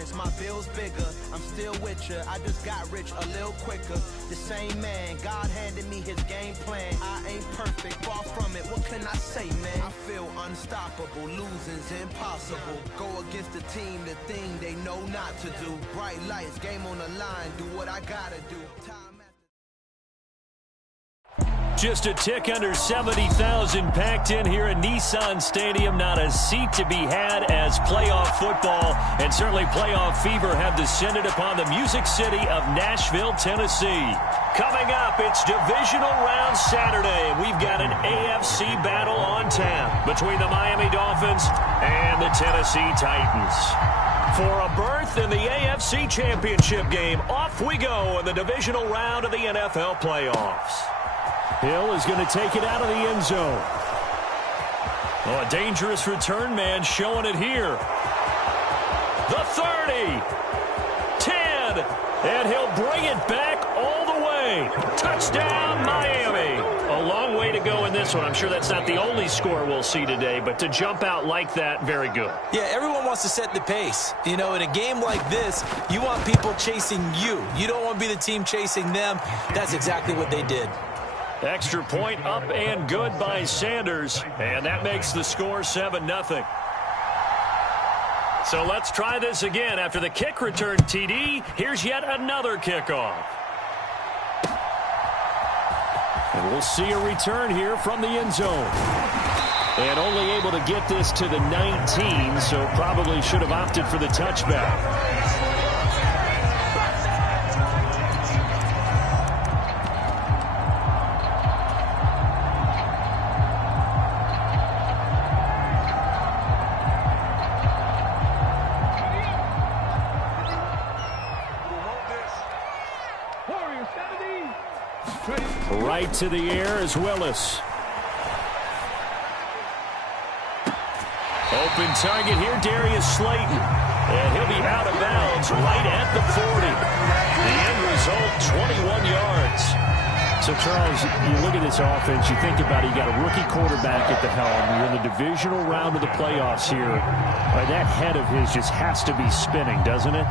difference, my bill's bigger. I'm still with ya, I just got rich a little quicker. The same man, God handed me his game plan. I ain't perfect, far from it, what can I say, man? I feel unstoppable, losing's impossible. Go against the team, the thing they know not to do. Bright lights, game on the line, do what I gotta do. Just a tick under 70,000 packed in here at Nissan Stadium. Not a seat to be had as playoff football and certainly playoff fever have descended upon the Music City of Nashville, Tennessee. Coming up, it's Divisional Round Saturday. We've got an AFC battle on tap between the Miami Dolphins and the Tennessee Titans. For a berth in the AFC Championship game, off we go in the divisional round of the NFL playoffs. Hill is going to take it out of the end zone. Oh, a dangerous return man showing it here. The 30, 10, and he'll bring it back all the way. Touchdown, Miami. A long way to go in this one. I'm sure that's not the only score we'll see today, but to jump out like that, very good. Yeah, everyone wants to set the pace. You know, in a game like this, you want people chasing you. You don't want to be the team chasing them. That's exactly what they did. Extra point up and good by Sanders, and that makes the score 7-0. So let's try this again. After the kick return TD, here's yet another kickoff. And we'll see a return here from the end zone. And only able to get this to the 19, so probably should have opted for the touchback. Right to the air is Willis. Open target here, Darius Slayton. And he'll be out of bounds right at the 40. The end result, 21 yards. So, Charles, you look at this offense, you think about it, you got a rookie quarterback at the helm. You're in the divisional round of the playoffs here. That head of his just has to be spinning, doesn't it?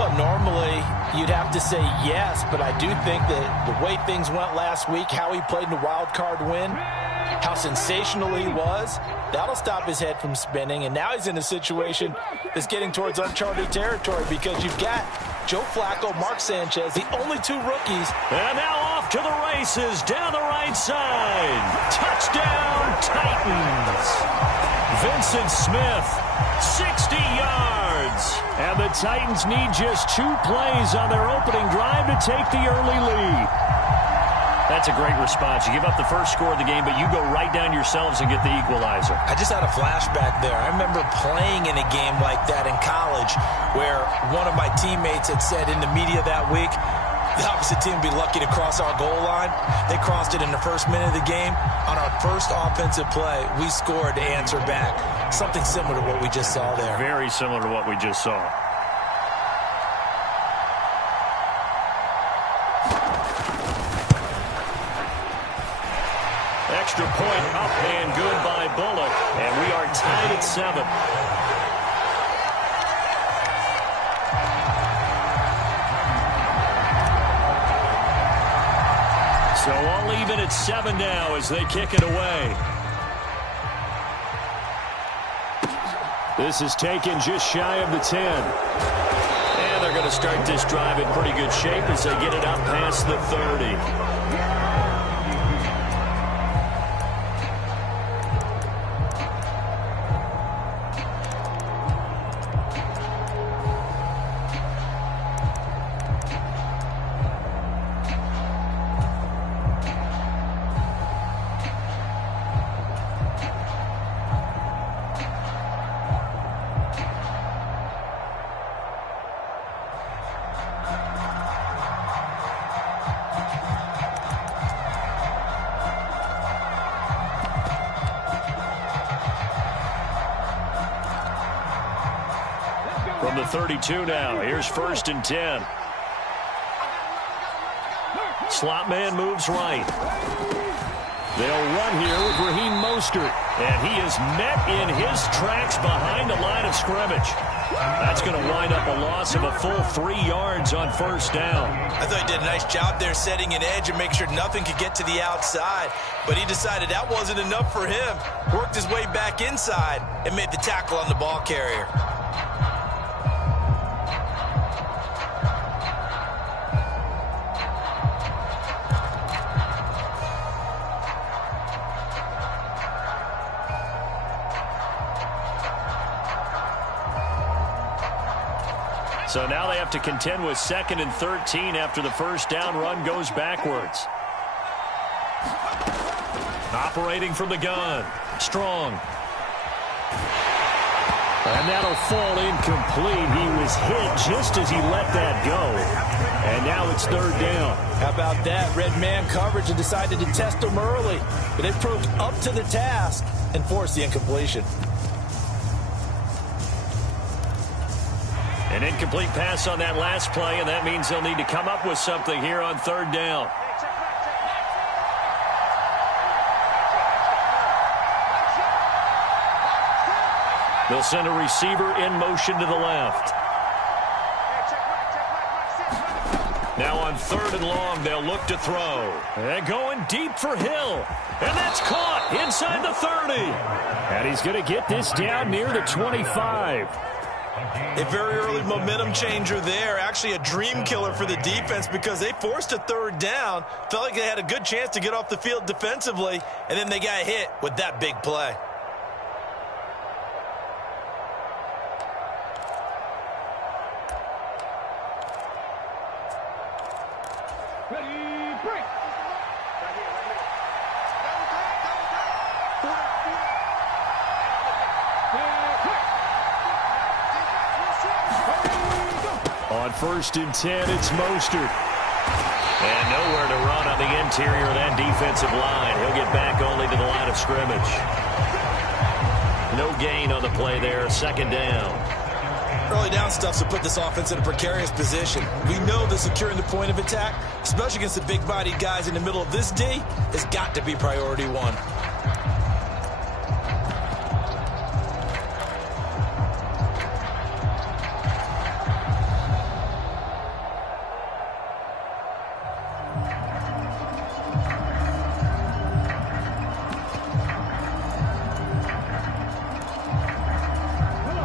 Well, normally you'd have to say yes, but I do think that the way things went last week, how he played in the wild card win, how sensational he was, that'll stop his head from spinning. And now he's in a situation that's getting towards uncharted territory because you've got Joe Flacco, Mark Sanchez, the only two rookies. And now off to the races down the right side. Touchdown, Titans. Vincent Smith, 60 yards. And the Titans need just 2 plays on their opening drive to take the early lead. That's a great response. You give up the first score of the game, but you go right down yourselves and get the equalizer. I just had a flashback there. I remember playing in a game like that in college where one of my teammates had said in the media that week, the opposite team would be lucky to cross our goal line. They crossed it in the first minute of the game. On our first offensive play, we scored to answer back. Something similar to what we just saw there. Very similar to what we just saw. Extra point up and good by Bullock. And we are tied at 7. So all even at 7 now as they kick it away. This is taken just shy of the 10. And they're going to start this drive in pretty good shape as they get it up past the 30. From the 32 now, here's 1st and 10. Slot man moves right. They'll run here with Raheem Mostert. And he is met in his tracks behind the line of scrimmage. That's going to wind up a loss of a full 3 yards on first down. I thought he did a nice job there setting an edge and make sure nothing could get to the outside. But he decided that wasn't enough for him. Worked his way back inside and made the tackle on the ball carrier. So now they have to contend with 2nd and 13 after the first down run goes backwards. Operating from the gun. Strong. And that'll fall incomplete. He was hit just as he let that go. And now it's 3rd down. How about that? Red man coverage and decided to test him early. But they proved up to the task and forced the incompletion. An incomplete pass on that last play, and that means they'll need to come up with something here on 3rd down. They'll send a receiver in motion to the left. Now on 3rd and long, they'll look to throw. And going deep for Hill. And that's caught inside the 30. And he's going to get this down near the 25. A very early momentum changer there. Actually a dream killer for the defense because they forced a 3rd down. Felt like they had a good chance to get off the field defensively, and then they got hit with that big play. On 1st and 10, it's Mostert. And nowhere to run on the interior of that defensive line. He'll get back only to the line of scrimmage. No gain on the play there, 2nd down. Early down stuff to put this offense in a precarious position. We know that securing the point of attack, especially against the big-bodied guys in the middle of this D, has got to be priority 1.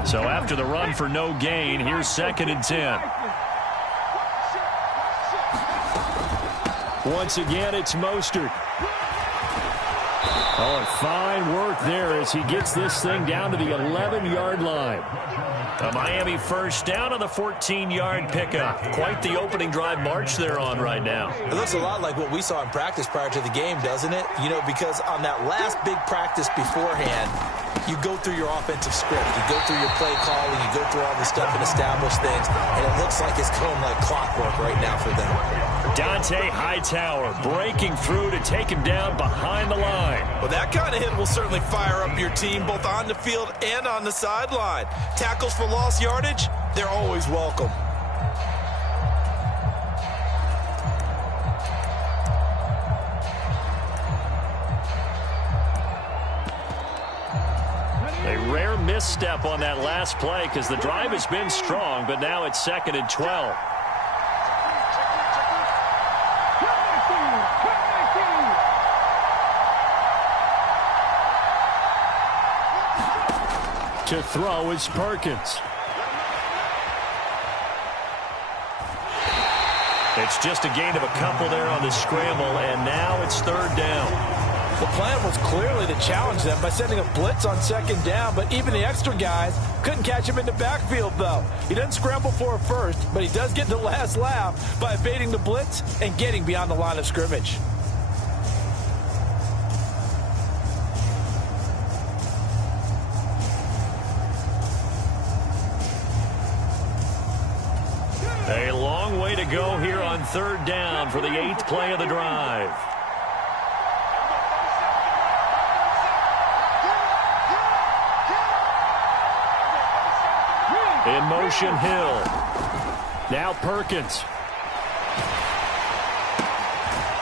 So after the run for no gain, here's 2nd and 10. Once again, it's Mostert. Oh, and fine work there as he gets this thing down to the 11-yard line. A Miami first down on the 14-yard pickup. Quite the opening drive march they're on right now. It looks a lot like what we saw in practice prior to the game, doesn't it? You know, because on that last big practice beforehand, you go through your offensive script, you go through your play calling, you go through all the stuff and establish things, and it looks like it's going like clockwork right now for them. Dante Hightower breaking through to take him down behind the line. Well, that kind of hit will certainly fire up your team both on the field and on the sideline. Tackles for lost yardage, they're always welcome. A rare misstep on that last play because the drive has been strong, but now it's 2nd and 12. To throw is Perkins. It's just a gain of a couple there on the scramble, and now it's 3rd down. The plan was clearly to challenge them by sending a blitz on 2nd down, but even the extra guys couldn't catch him in the backfield, though. He doesn't scramble for a first, but he does get the last laugh by evading the blitz and getting beyond the line of scrimmage. A long way to go here on 3rd down for the 8th play of the drive. In motion, Hill. Now Perkins.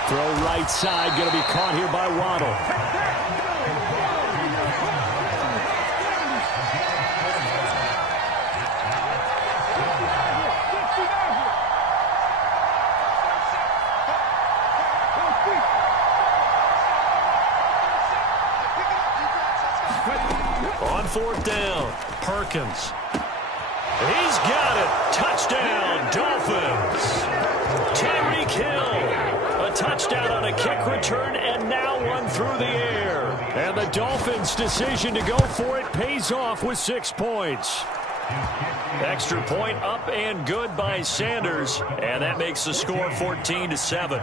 Throw right side, going to be caught here by Waddle. 4th down. Perkins. He's got it. Touchdown, Dolphins. Tyreek Hill. A touchdown on a kick return, and now one through the air. And the Dolphins' decision to go for it pays off with 6 points. Extra point up and good by Sanders, and that makes the score 14-7.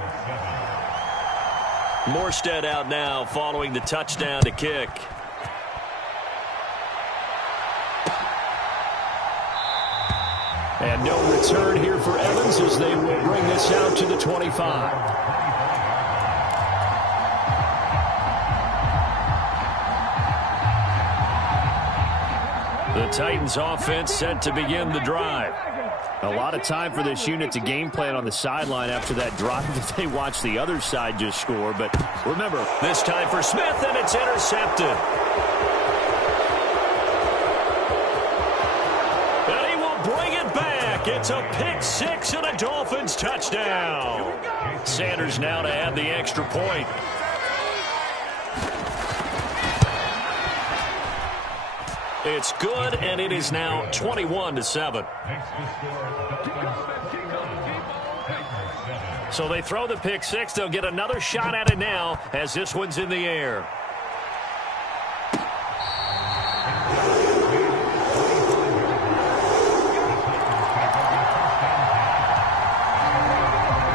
Morstead out now following the touchdown to kick. And no return here for Evans as they will bring this out to the 25. The Titans offense set to begin the drive. A lot of time for this unit to game plan on the sideline after that drive that they watched the other side just score. But remember, this time for Smith, and it's intercepted. And he will bring it back. It's a pick six and a Dolphins touchdown. Sanders now to add the extra point. It's good, and it is now 21-7. So they throw the pick six. They'll get another shot at it now as this one's in the air.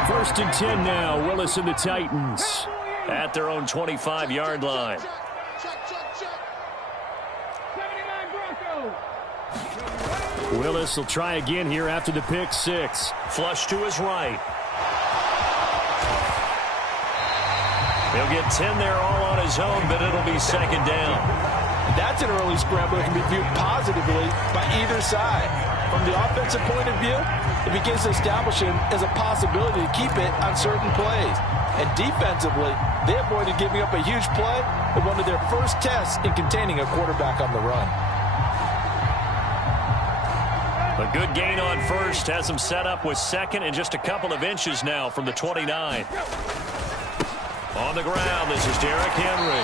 First and 10 now. Willis and the Titans at their own 25-yard line. Willis will try again here after the pick six. Flush to his right. He'll get 10 there all on his own, but it'll be second down. That's an early scramble that can be viewed positively by either side. From the offensive point of view, it begins to establish him as a possibility to keep it on certain plays. And defensively, they avoided giving up a huge play in one of their first tests in containing a quarterback on the run. A good gain on first has him set up with second and just a couple of inches now from the 29. On the ground, this is Derrick Henry.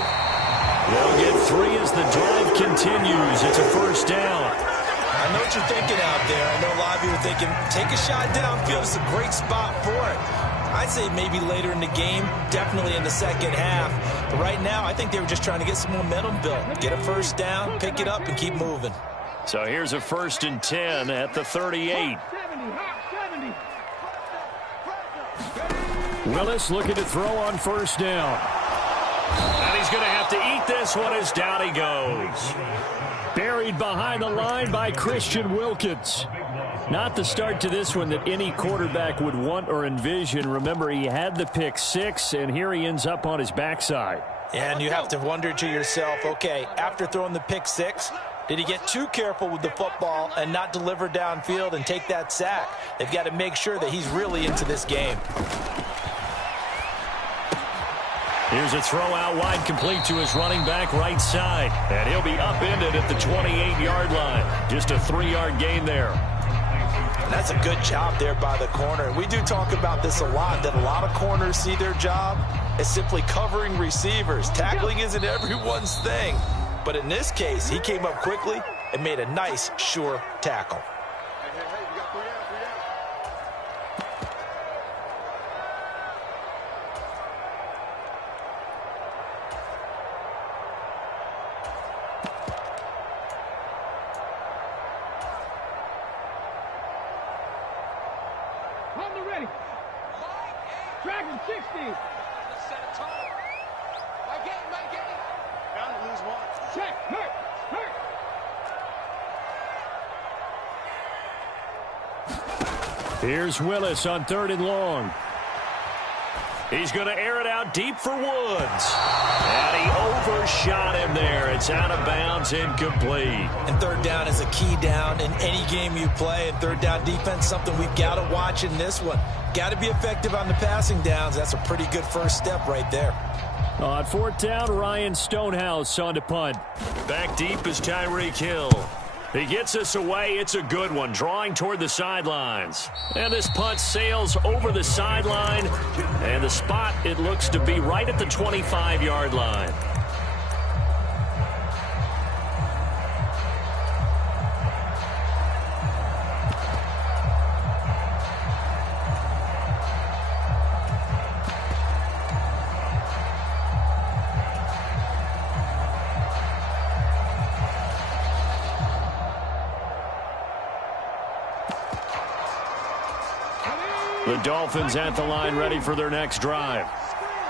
They'll get 3 as the drive continues. It's a first down. I know what you're thinking out there. I know a lot of you are thinking, take a shot downfield. It's a great spot for it. I'd say maybe later in the game, definitely in the second half. But right now, I think they were just trying to get some momentum built. Get a first down, pick it up, and keep moving. So here's a first and 10 at the 38. Willis looking to throw on first down. And he's going to have to eat this one as down he goes. Buried behind the line by Christian Wilkins. Not the start to this one that any quarterback would want or envision. Remember, he had the pick six, and here he ends up on his backside. And you have to wonder to yourself, okay, after throwing the pick six, did he get too careful with the football and not deliver downfield and take that sack? They've got to make sure that he's really into this game. Here's a throw out wide, complete to his running back right side. And he'll be upended at the 28-yard line. Just a 3-yard gain there. And that's a good job there by the corner. We do talk about this a lot, that a lot of corners see their job as simply covering receivers. Tackling isn't everyone's thing. But in this case, he came up quickly and made a nice, sure tackle. On the ready. Dragon 60. Set a tone. My game. Got to lose one. Check. Hurt. Here's Willis on 3rd and long. He's going to air it out deep for Woods. And he overshot him there. It's out of bounds, incomplete. And 3rd down is a key down in any game you play. And 3rd down defense, something we've got to watch in this one. Got to be effective on the passing downs. That's a pretty good first step right there. On 4th down, Ryan Stonehouse on to punt. Back deep is Tyreek Hill. He gets us away. It's a good one, drawing toward the sidelines. And this punt sails over the sideline. And the spot, it looks to be right at the 25-yard line. The Dolphins at the line ready for their next drive.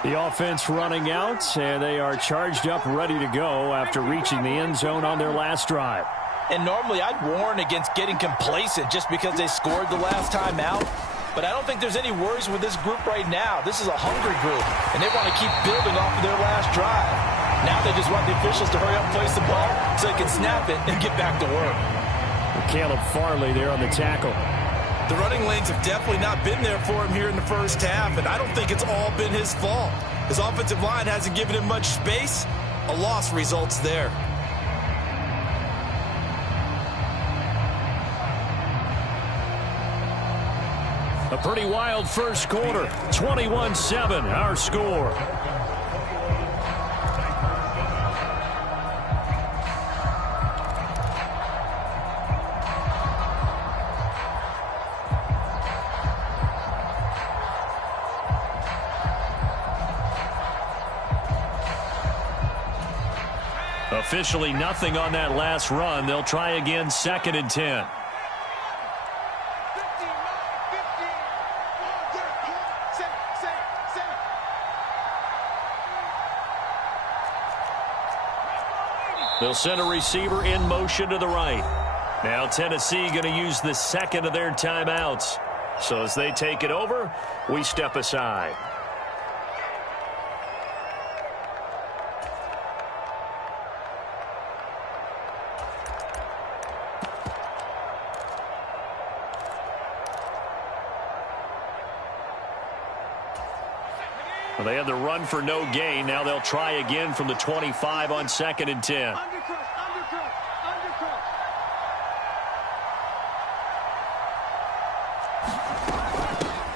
The offense running out, and they are charged up, ready to go after reaching the end zone on their last drive. And normally I'd warn against getting complacent just because they scored the last time out. But I don't think there's any worries with this group right now. This is a hungry group, and they want to keep building off of their last drive. Now they just want the officials to hurry up and place the ball so they can snap it and get back to work. Caleb Farley there on the tackle. The running lanes have definitely not been there for him here in the first half, and I don't think it's all been his fault. His offensive line hasn't given him much space. A loss results there. A pretty wild first quarter. 21-7, our score. Officially nothing on that last run. They'll try again, 2nd and 10. They'll send a receiver in motion to the right. Now Tennessee going to use the second of their timeouts. So as they take it over, we step aside. Well, they had the run for no gain. Now they'll try again from the 25 on 2nd and 10.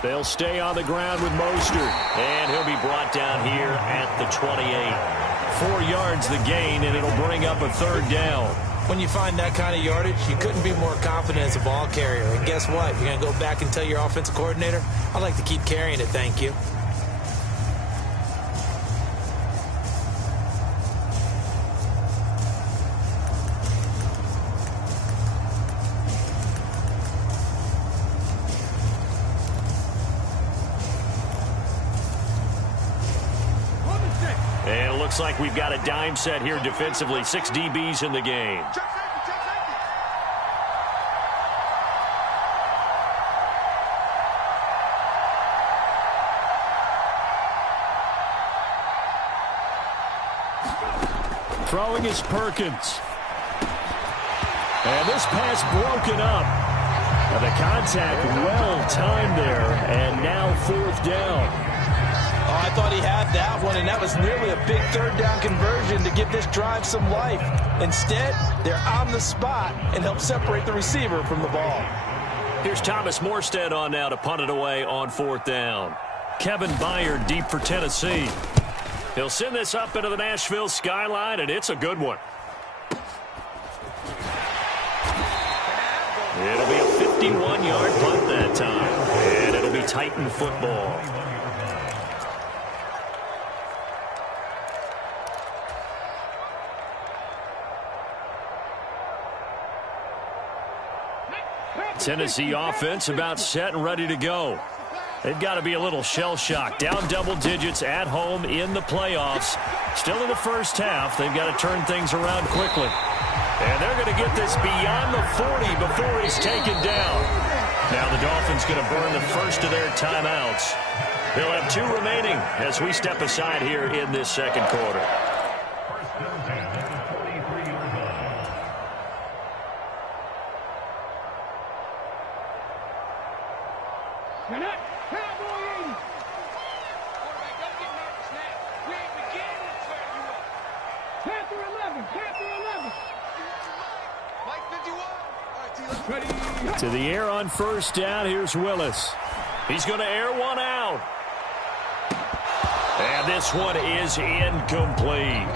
They'll stay on the ground with Mostert. And he'll be brought down here at the 28. 4 yards the gain, and it'll bring up a 3rd down. When you find that kind of yardage, you couldn't be more confident as a ball carrier. And guess what? You're going to go back and tell your offensive coordinator, I'd like to keep carrying it, thank you. Looks like we've got a dime set here defensively. 6 DBs in the game. Throwing is Perkins. And this pass broken up. Now the contact well timed there, and now 4th down. Oh, I thought he had that one, and that was nearly a big 3rd down conversion to give this drive some life. Instead, they're on the spot and help separate the receiver from the ball. Here's Thomas Morstead on now to punt it away on 4th down. Kevin Byard deep for Tennessee. He'll send this up into the Nashville skyline, and it's a good one. It'll be a 51-yard punt that time, and it'll be Titan football. Tennessee offense about set and ready to go. They've got to be a little shell-shocked. Down double digits at home in the playoffs. Still in the first half. They've got to turn things around quickly. And they're going to get this beyond the 40 before he's taken down. Now the Dolphins going to burn the first of their timeouts. They'll have 2 remaining as we step aside here in this 2nd quarter. To the air on 1st down. Here's Willis. He's going to air one out. And this one is incomplete.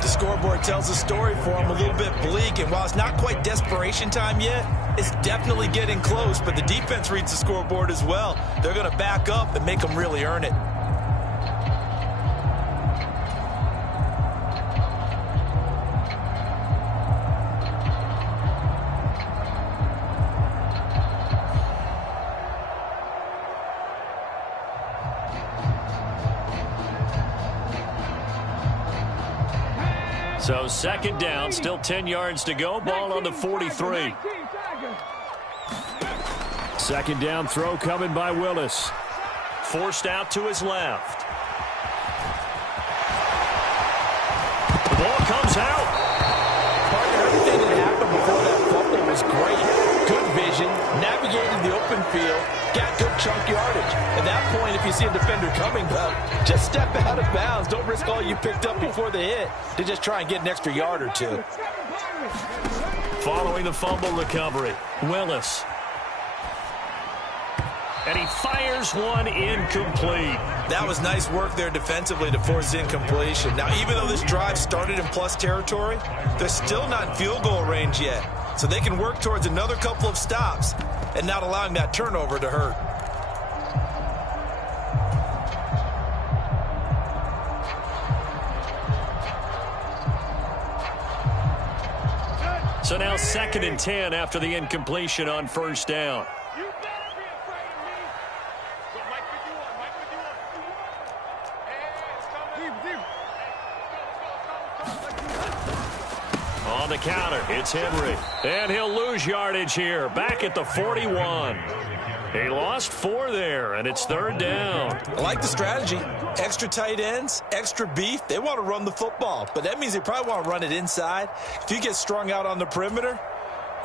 The scoreboard tells a story for him, a little bit bleak, and while it's not quite desperation time yet, it's definitely getting close, but the defense reads the scoreboard as well. They're going to back up and make them really earn it. So second down, still 10 yards to go. Ball on the 43. Second down throw coming by Willis. Forced out to his left. The ball comes out. Partner, everything that happened before that fumble was great. Good vision, navigated the open field, got good chunk yardage. At that point, if you see a defender coming, well, just step out of bounds. Don't risk all you picked up before the hit to just try and get an extra yard or two. Following the fumble recovery, Willis. And he fires one incomplete. That was nice work there defensively to force incompletion. Now, even though this drive started in plus territory, they're still not in field goal range yet. So they can work towards another couple of stops and not allowing that turnover to hurt. So now 2nd and 10 after the incompletion on first down. On the counter, it's Henry. And he'll lose yardage here. Back at the 41. He lost 4 there, and it's 3rd down. I like the strategy. Extra tight ends, extra beef. They want to run the football, but that means they probably want to run it inside. If you get strung out on the perimeter,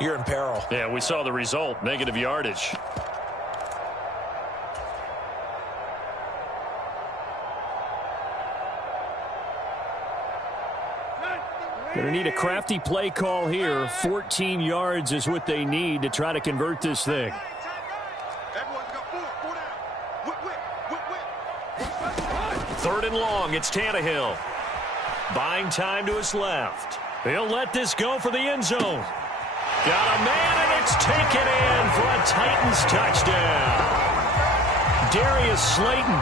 you're in peril. Yeah, we saw the result, negative yardage. Going to need a crafty play call here. 14 yards is what they need to try to convert this thing. Third and long, it's Tannehill. Buying time to his left. He'll let this go for the end zone. Got a man, and it's taken in for a Titans touchdown. Darius Slayton,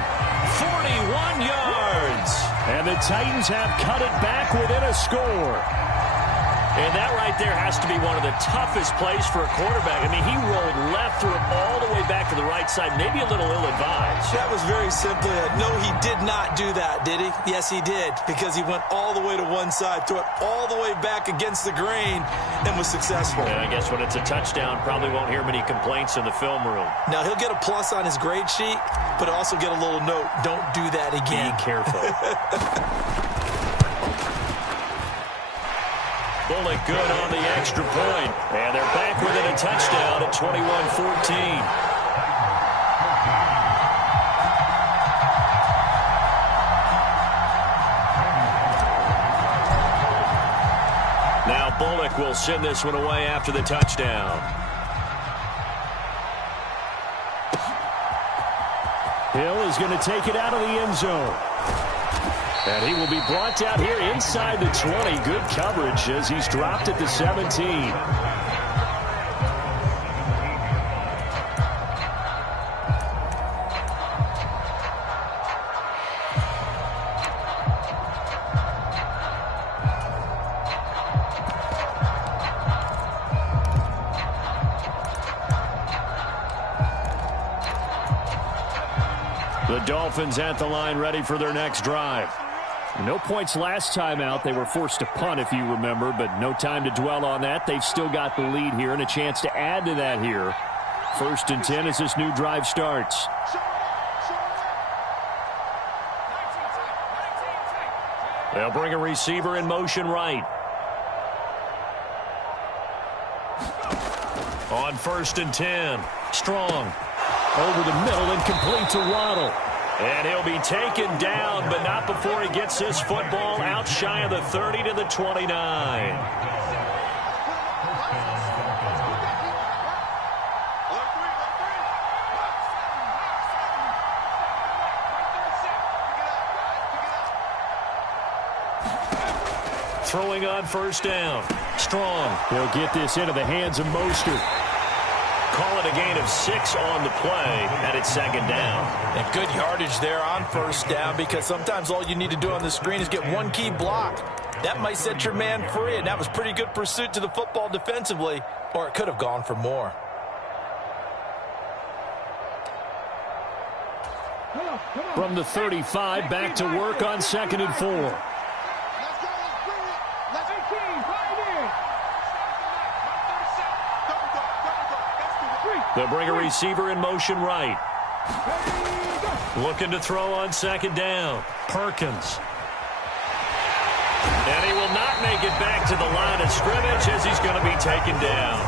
41 yards. And the Titans have cut it back within a score. And that right there has to be one of the toughest plays for a quarterback. I mean, he rolled left, threw it all the way back to the right side, maybe a little ill-advised. That was very simply no, he did not do that, did he? Yes, he did, because he went all the way to one side, threw it all the way back against the grain, and was successful. And I guess when it's a touchdown, probably won't hear many complaints in the film room. Now, he'll get a plus on his grade sheet, but also get a little note, don't do that again. Be careful. Bullock good on the extra point. And they're back within a touchdown at 21-14. Now Bullock will send this one away after the touchdown. Hill is going to take it out of the end zone. And he will be brought down here inside the 20. Good coverage as he's dropped at the 17. The Dolphins at the line ready for their next drive. No points last time out. They were forced to punt, if you remember, but no time to dwell on that. They've still got the lead here and a chance to add to that here. 1st and 10 as this new drive starts. They'll bring a receiver in motion right. On 1st and 10, Strong. Over the middle and complete to Waddle. And he'll be taken down, but not before he gets this football out shy of the 30 to the 29. Throwing on 1st down. Strong. He'll get this into the hands of Mostert. Call it a gain of 6 on the play, and it's 2nd down. And good yardage there on 1st down, because sometimes all you need to do on the screen is get one key block. That might set your man free, and that was pretty good pursuit to the football defensively, or it could have gone for more. From the 35, back to work on 2nd and 4. They'll bring a receiver in motion right. Looking to throw on second down. Perkins. And he will not make it back to the line of scrimmage as he's going to be taken down.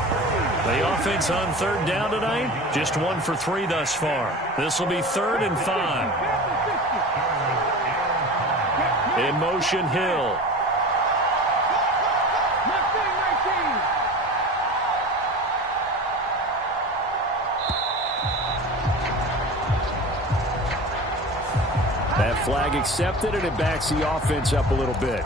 The offense on third down tonight, just 1 for 3 thus far. This will be 3rd and 5. In motion, Hill. That flag accepted, and it backs the offense up a little bit.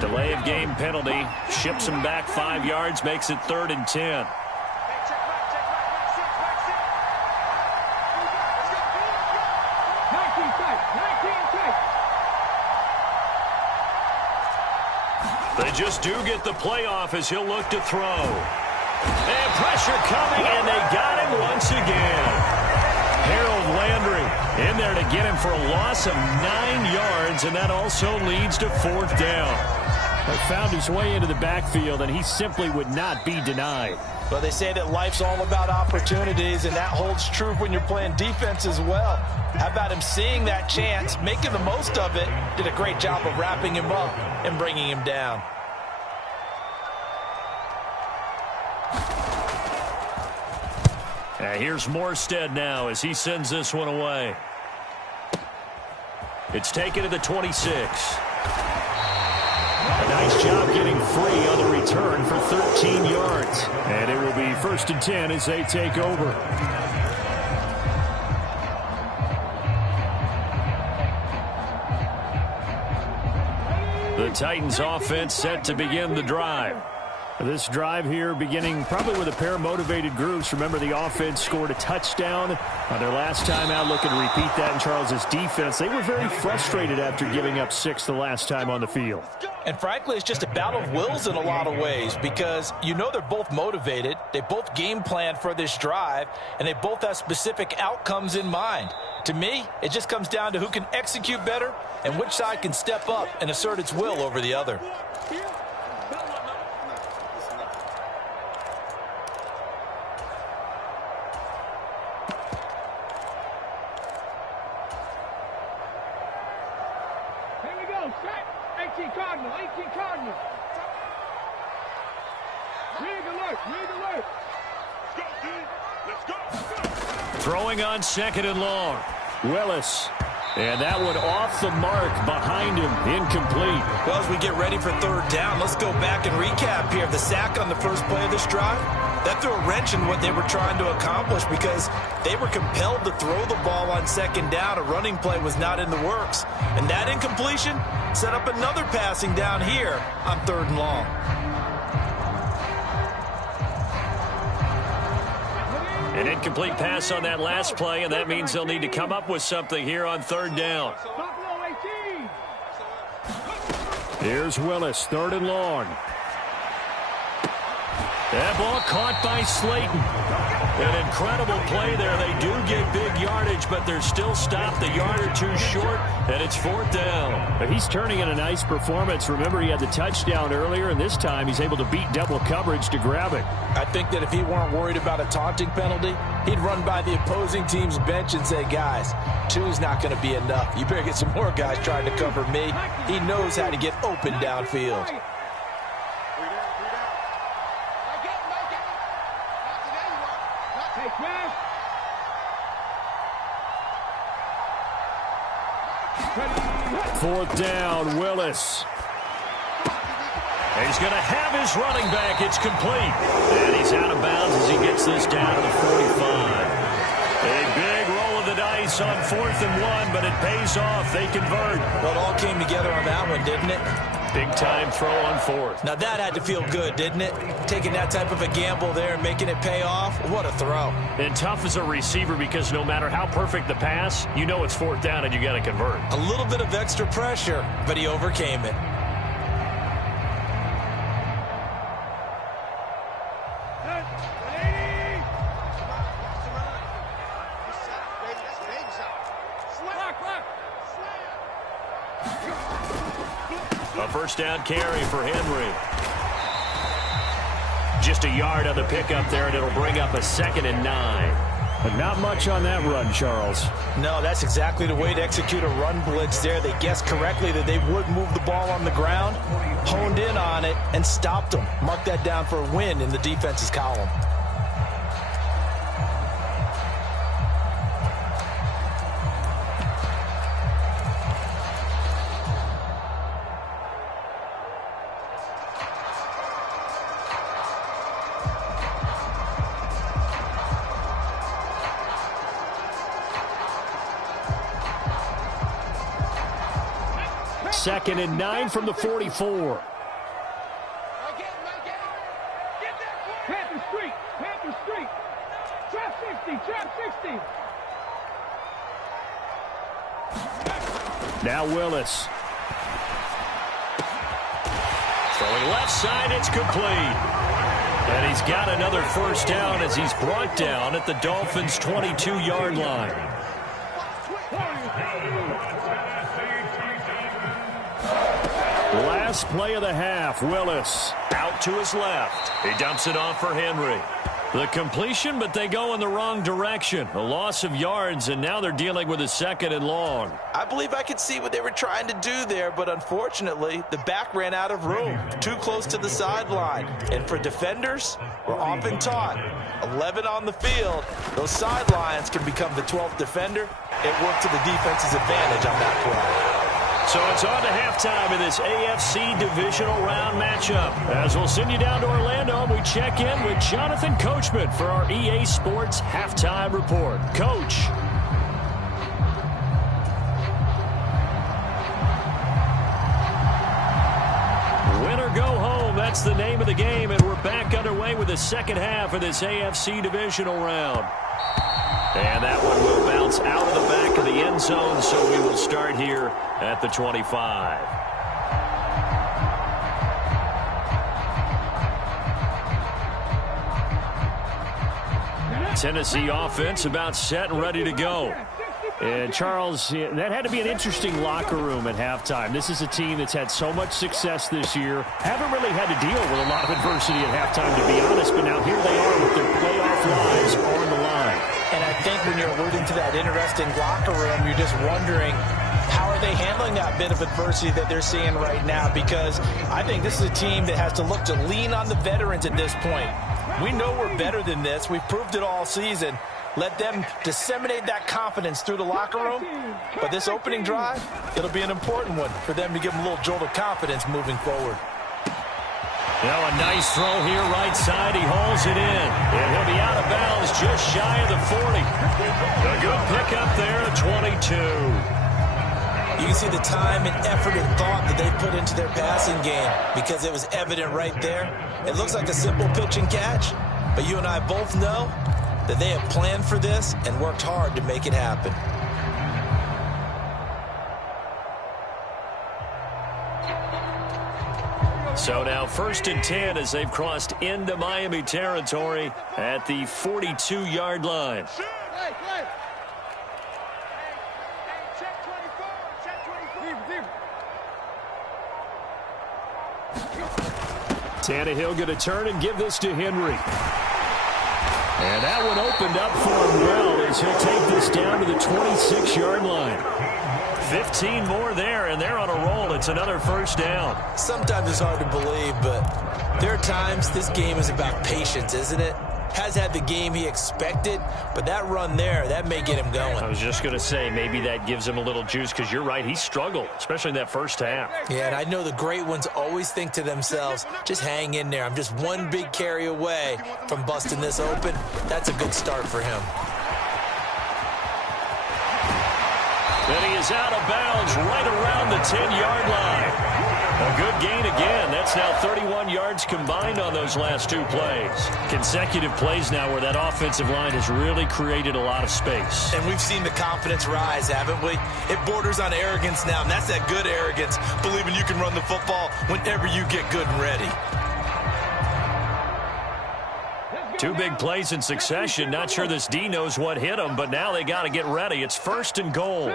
Delay of game penalty. Ships him back 5 yards, makes it 3rd and 10. They just do get the playoff as he'll look to throw. And pressure coming, and they got him once again. Harold Landry in there to get him for a loss of 9 yards, and that also leads to 4th down. They found his way into the backfield, and he simply would not be denied. Well, they say that life's all about opportunities, and that holds true when you're playing defense as well. How about him seeing that chance, making the most of it, did a great job of wrapping him up and bringing him down. Here's Morstead now as he sends this one away. It's taken to the 26. A nice job getting free on the return for 13 yards. And it will be 1st and 10 as they take over. The Titans offense set to begin the drive. This drive here beginning probably with a pair of motivated groups. Remember, the offense scored a touchdown on their last time out. Looking to repeat that in Charles's defense. They were very frustrated after giving up 6 the last time on the field. And frankly, it's just a battle of wills in a lot of ways because you know they're both motivated. They both game planned for this drive, and they both have specific outcomes in mind. To me, it just comes down to who can execute better and which side can step up and assert its will over the other. Throwing on 2nd and long. Willis. And that one off the mark behind him. Incomplete. Well, as we get ready for 3rd down, let's go back and recap here. The sack on the first play of this drive, that threw a wrench in what they were trying to accomplish because they were compelled to throw the ball on 2nd down. A running play was not in the works. And that incompletion set up another passing down here on 3rd and long. An incomplete pass on that last play, and that means they'll need to come up with something here on 3rd down. Here's Willis, 3rd and long. That ball caught by Slayton. An incredible play there. They do get big yardage, but they're still stopped a yard or 2 short, and it's 4th down. But he's turning in a nice performance. Remember, he had the touchdown earlier, and this time he's able to beat double coverage to grab it. I think that if he weren't worried about a taunting penalty, he'd run by the opposing team's bench and say, guys, 2's not going to be enough. You better get some more guys trying to cover me. He knows how to get open downfield. Fourth down, Willis. He's going to have his running back. It's complete. And he's out of bounds as he gets this down to the 45. A big roll of the dice on 4th and 1, but it pays off. They convert. Well, it all came together on that one, didn't it? Big-time throw on fourth. Now that had to feel good, didn't it? Taking that type of a gamble there and making it pay off. What a throw. And tough as a receiver because no matter how perfect the pass, you know it's fourth down and you got to convert. A little bit of extra pressure, but he overcame it. A first down carry for Henry. Just a yard on the pickup there, and it'll bring up a 2nd and 9. But not much on that run, Charles. No, that's exactly the way to execute a run blitz there. They guessed correctly that they would move the ball on the ground, honed in on it, and stopped them. Mark that down for a win in the defense's column. Second and 9 from the 44. Panther Street, Panther Street. Trap 60, trap 60. Now Willis. Throwing left side, it's complete. And he's got another first down as he's brought down at the Dolphins' 22-yard line. Last play of the half, Willis. Out to his left. He dumps it off for Henry. The completion, but they go in the wrong direction. A loss of yards, and now they're dealing with a 2nd and long. I believe I could see what they were trying to do there, but unfortunately, the back ran out of room. Too close to the sideline. And for defenders, we're often taught, 11 on the field, those sidelines can become the 12th defender. It worked to the defense's advantage on that play. So it's on to halftime in this AFC divisional round matchup. As we'll send you down to Orlando, we check in with Jonathan Coachman for our EA Sports Halftime Report. Coach. Win or go home, that's the name of the game, and we're back underway with the second half of this AFC divisional round. And that one will bounce out of the back of the end zone, so we will start here at the 25. Tennessee offense about set and ready to go. And Charles, that had to be an interesting locker room at halftime. This is a team that's had so much success this year. Haven't really had to deal with a lot of adversity at halftime, to be honest, but now here they are with their playoff lives on the line. And I think when you're alluding to that interesting locker room, you're just wondering, how are they handling that bit of adversity that they're seeing right now? Because I think this is a team that has to look to lean on the veterans at this point. We know we're better than this. We've proved it all season. Let them disseminate that confidence through the locker room. But this opening drive, it'll be an important one for them to give them a little jolt of confidence moving forward. Now a nice throw here right side. He hauls it in. And he'll be out of bounds just shy of the 40. A good pickup there at 22. You can see the time and effort and thought that they put into their passing game because it was evident right there. It looks like a simple pitch and catch, but you and I both know that they have planned for this and worked hard to make it happen. So now 1st and 10 as they've crossed into Miami territory at the 42-yard line. Tannehill going to turn and give this to Henry. And that one opened up for him well as he'll take this down to the 26-yard line. 15 more there, and they're on a roll. It's another first down. Sometimes it's hard to believe, but there are times this game is about patience, isn't it? Has had the game he expected, but that run there, that may get him going. I was just going to say, maybe that gives him a little juice, because you're right, he struggled, especially in that first half. Yeah, and I know the great ones always think to themselves, just hang in there. I'm just one big carry away from busting this open. That's a good start for him. And he is out of bounds right around the 10-yard line. A good gain again. That's now 31 yards combined on those last two plays. Consecutive plays now where that offensive line has really created a lot of space. And we've seen the confidence rise, haven't we? It borders on arrogance now, and that's that good arrogance, believing you can run the football whenever you get good and ready. Two big plays in succession. Not sure this D knows what hit him, but now they got to get ready. It's 1st and goal.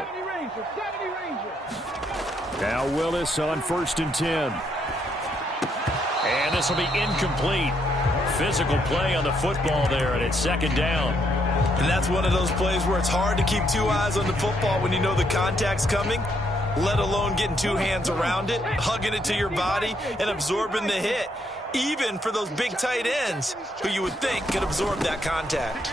Now Willis on 1st and 10. And this will be incomplete. Physical play on the football there, and it's 2nd down. And that's one of those plays where it's hard to keep two eyes on the football when you know the contact's coming, let alone getting two hands around it, hugging it to your body, and absorbing the hit, even for those big tight ends who you would think could absorb that contact.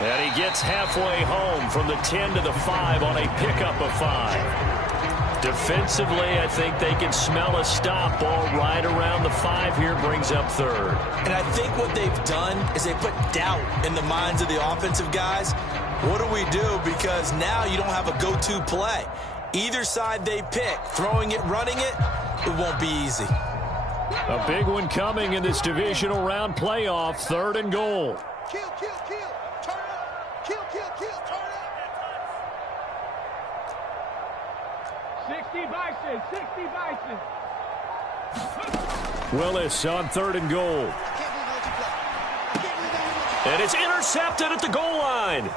And he gets halfway home from the 10 to the 5 on a pickup of 5. Defensively, I think they can smell a stop. Ball right around the 5 here, brings up 3rd. And I think what they've done is they put doubt in the minds of the offensive guys. What do we do? Because now you don't have a go-to play. Either side they pick, throwing it, running it, it won't be easy. A big one coming in this divisional round playoff, 3rd and goal. Kill, kill, kill. Turn up. Kill, kill, kill. Turn up. 60 Bison. 60 Bison. Willis on 3rd and goal. And it's intercepted at the goal line.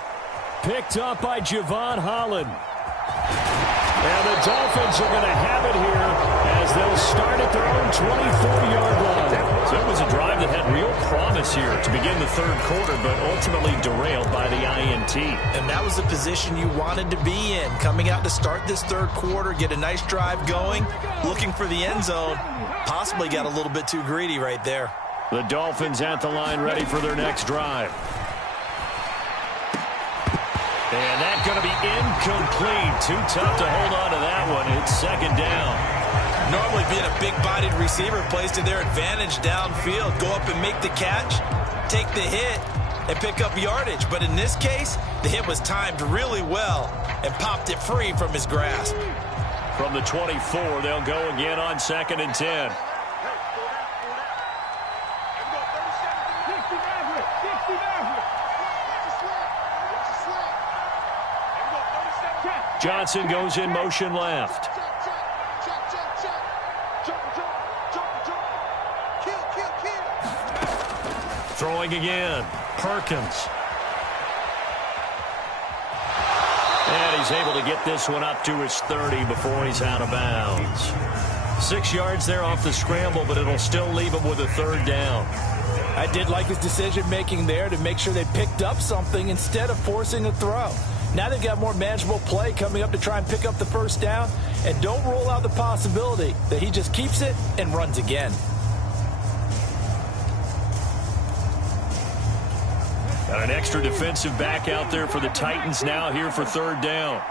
Picked up by Javon Holland. And the Dolphins are going to have it here as they'll start at their own 24-yard line. So it was a drive that had real promise here to begin the 3rd quarter, but ultimately derailed by the INT. And that was the position you wanted to be in, coming out to start this 3rd quarter, get a nice drive going, looking for the end zone. Possibly got a little bit too greedy right there. The Dolphins at the line ready for their next drive. And that's going to be incomplete. Too tough to hold on to that one. It's 2nd down. Normally being a big-bodied receiver plays to their advantage downfield. Go up and make the catch, take the hit, and pick up yardage. But in this case, the hit was timed really well and popped it free from his grasp. From the 24, they'll go again on 2nd and 10. Johnson goes in motion left. Throwing again. Perkins. And he's able to get this one up to his 30 before he's out of bounds. 6 yards there off the scramble, but it'll still leave him with a 3rd down. I did like his decision-making there to make sure they picked up something instead of forcing a throw. Now they've got more manageable play coming up to try and pick up the 1st down. And don't rule out the possibility that he just keeps it and runs again. Got an extra defensive back out there for the Titans now here for 3rd down.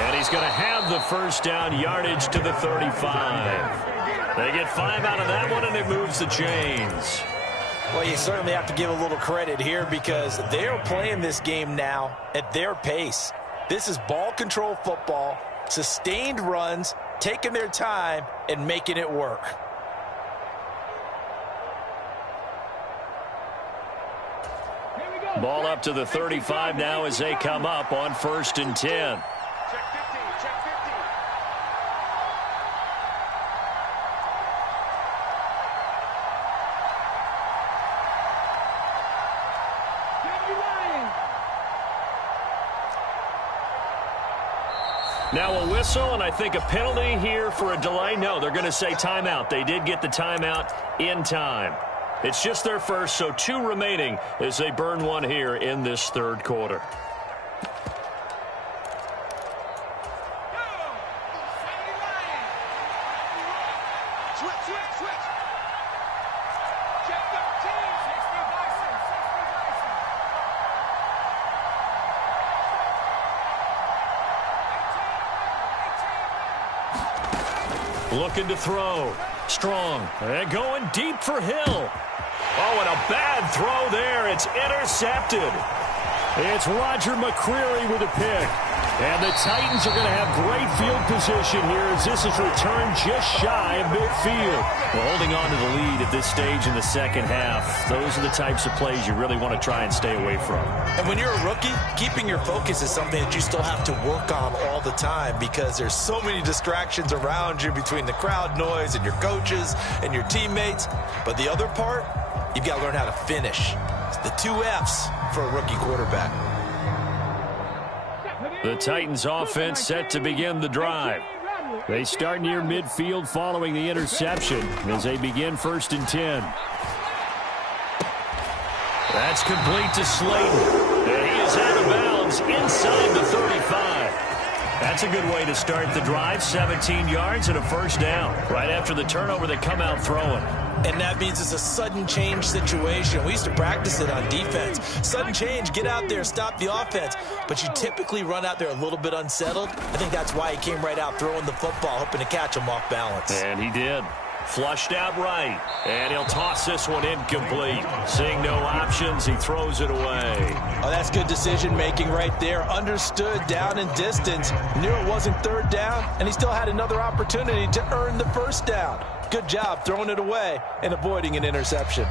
And he's going to have the 1st down, yardage to the 35. They get 5 out of that one, and it moves the chains. Well, you certainly have to give a little credit here because they're playing this game now at their pace. This is ball control football, sustained runs, taking their time, and making it work. Ball up to the 35 now as they come up on 1st and 10. Now a whistle, and I think a penalty here for a delay. No, they're going to say timeout. They did get the timeout in time. It's just their first, so 2 remaining as they burn one here in this 3rd quarter. Looking to throw. Strong. And going deep for Hill. Oh, and a bad throw there. It's intercepted. It's Roger McCreary with a pick. And the Titans are going to have great field position here as this is returned just shy of midfield. Well, holding on to the lead at this stage in the second half, those are the types of plays you really want to try and stay away from. And when you're a rookie, keeping your focus is something that you still have to work on all the time because there's so many distractions around you between the crowd noise and your coaches and your teammates. But the other part, you've got to learn how to finish. It's the 2 F's for a rookie quarterback. The Titans offense set to begin the drive. They start near midfield following the interception as they begin 1st and 10. That's complete to Slayton. And he is out of bounds inside the 35. That's a good way to start the drive. 17 yards and a first down. Right after the turnover, they come out throwing. And that means it's a sudden change situation. We used to practice it on defense. Sudden change, get out there, stop the offense. But you typically run out there a little bit unsettled. I think that's why he came right out throwing the football, hoping to catch him off balance. And he did. Flushed out right. And he'll toss this one incomplete. Seeing no options, he throws it away. Oh, that's good decision-making right there. Understood down and distance. Knew it wasn't 3rd down, and he still had another opportunity to earn the 1st down. Good job throwing it away and avoiding an interception.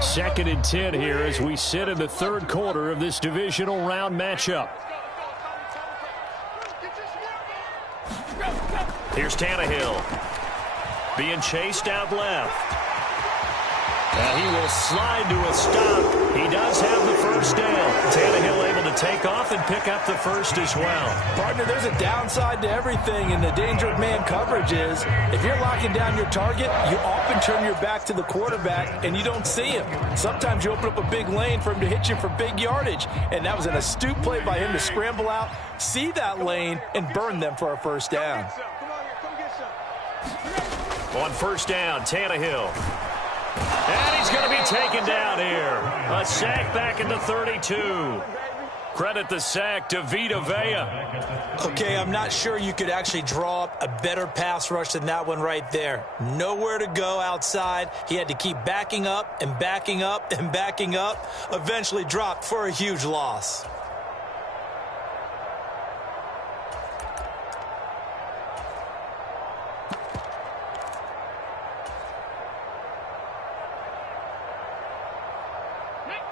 Second and 10 here as we sit in the 3rd quarter of this divisional round matchup. Here's Tannehill. Being chased out left. And he will slide to a stop. He does have the first down. Tannehill able to take off and pick up the first as well. Partner, there's a downside to everything, and the danger of man coverage is if you're locking down your target, you often turn your back to the quarterback, and you don't see him. Sometimes you open up a big lane for him to hit you for big yardage, and that was an astute play by him to scramble out, see that lane, and burn them for a first down. On first down, Tannehill. And he's going to be taken down here. A sack back at the 32. Credit the sack to Vita Vea. Okay, I'm not sure you could actually draw up a better pass rush than that one right there. Nowhere to go outside. He had to keep backing up and backing up and backing up. Eventually dropped for a huge loss.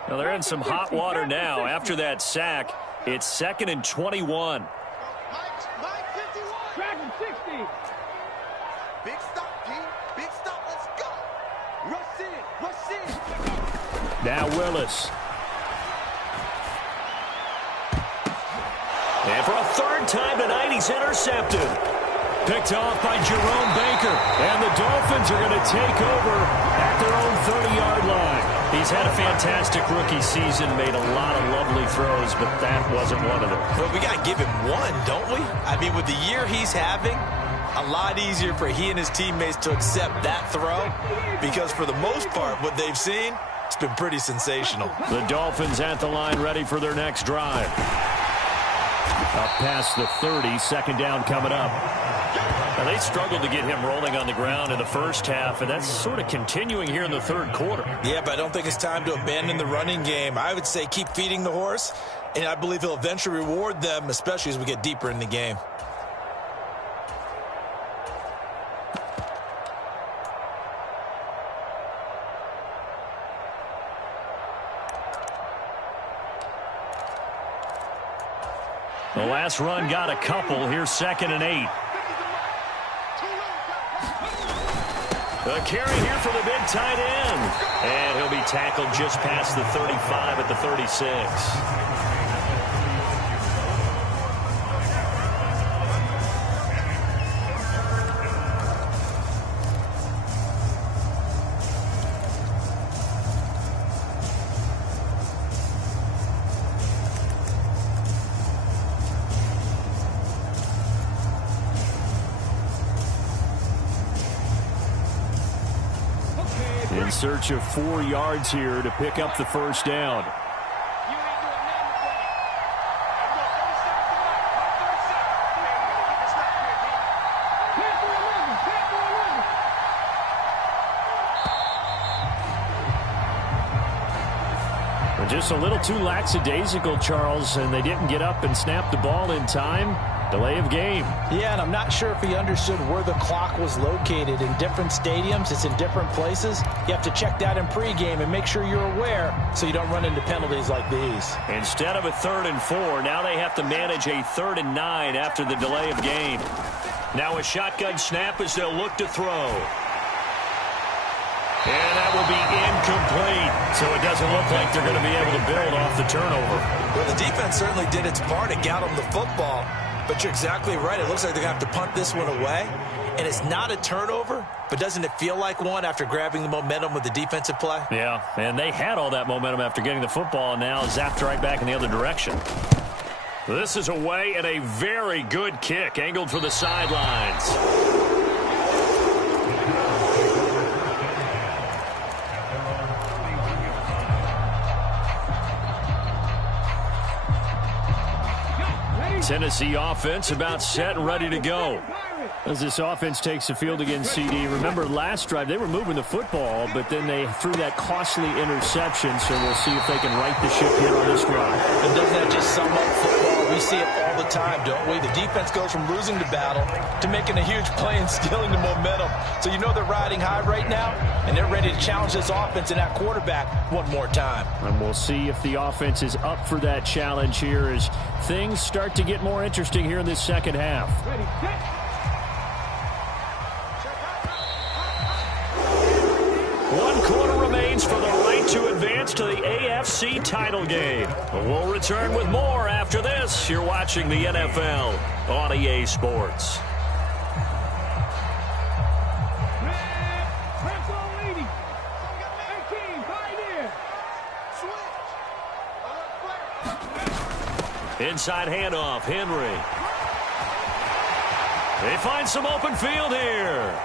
Well, they're in some hot water now. After that sack, it's 2nd and 21. Mike 51. Track him 60. Big stop, G. Big stop. Let's go. Rush in. Rush in. Now Willis. And for a 3rd time tonight, he's intercepted. Picked off by Jerome Baker. And the Dolphins are going to take over at their own 30-yard line. He's had a fantastic rookie season, made a lot of lovely throws, but that wasn't one of them. But we got to give him one, don't we? I mean, with the year he's having, a lot easier for he and his teammates to accept that throw because for the most part, what they've seen, it's been pretty sensational. The Dolphins at the line ready for their next drive. Up past the 30, 2nd down coming up. Now, they struggled to get him rolling on the ground in the first half, and that's sort of continuing here in the 3rd quarter. Yeah, but I don't think it's time to abandon the running game. I would say keep feeding the horse, and I believe he'll eventually reward them, especially as we get deeper in the game. The last run got a couple. Here's 2nd and 8. The carry here for the big tight end. And he'll be tackled just past the 35 at the 36. search of 4 yards here to pick up the first down. Just a little too lackadaisical, Charles, and they didn't get up and snap the ball in time. Delay of game. Yeah, and I'm not sure if he understood where the clock was located. In different stadiums, it's in different places. You have to check that in pregame and make sure you're aware so you don't run into penalties like these. Instead of a 3rd and 4, now they have to manage a 3rd and 9 after the delay of game. Now a shotgun snap as they'll look to throw. And that will be incomplete. So it doesn't look like they're going to be able to build off the turnover. Well, the defense certainly did its part to get them the football. But you're exactly right. It looks like they're going to have to punt this one away. And it's not a turnover, but doesn't it feel like one after grabbing the momentum with the defensive play? Yeah, and they had all that momentum after getting the football, and now zapped right back in the other direction. This is away and a very good kick, angled for the sidelines. Tennessee offense about set and ready to go. As this offense takes the field against CD, remember last drive they were moving the football, but then they threw that costly interception, so we'll see if they can right the ship here on this drive. And doesn't that just sum up football? We see it all the time, don't we? The defense goes from losing the battle to making a huge play and stealing the momentum. So you know they're riding high right now, and they're ready to challenge this offense and that quarterback one more time. And we'll see if the offense is up for that challenge here as things start to get more interesting here in this second half. Ready, set. 1 quarter remains for the right to advance to the AFC title game. We'll return with more after this. You're watching the NFL on EA Sports. Press on leading. 18, pioneer. Switch. Inside handoff, Henry. They find some open field here.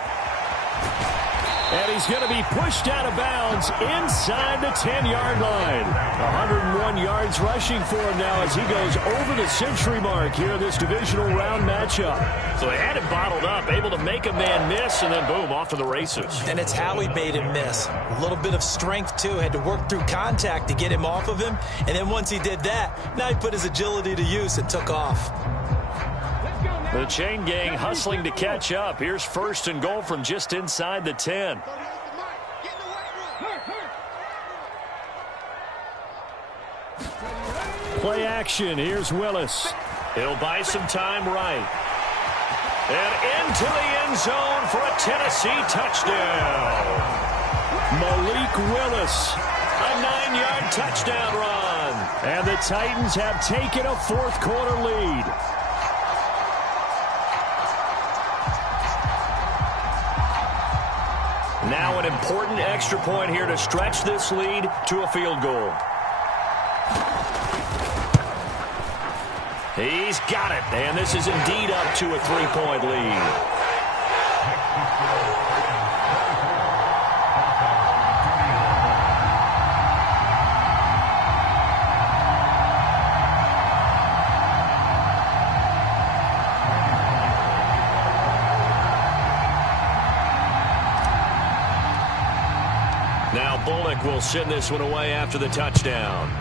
And he's going to be pushed out of bounds inside the 10-yard line. 101 yards rushing for him now as he goes over the century mark here in this divisional round matchup. So they had him bottled up, able to make a man miss, and then boom, off to the races. And it's how he made him miss. A little bit of strength, too. Had to work through contact to get him off of him. And then once he did that, now he put his agility to use and took off. The chain gang hustling to catch up. Here's 1st and goal from just inside the 10. Play action. Here's Willis. He'll buy some time right. And into the end zone for a Tennessee touchdown. Malik Willis. A 9-yard touchdown run. And the Titans have taken a 4th quarter lead. Now an important extra point here to stretch this lead to a field goal. He's got it, and this is indeed up to a 3-point lead. Now Bullock will send this one away after the touchdown.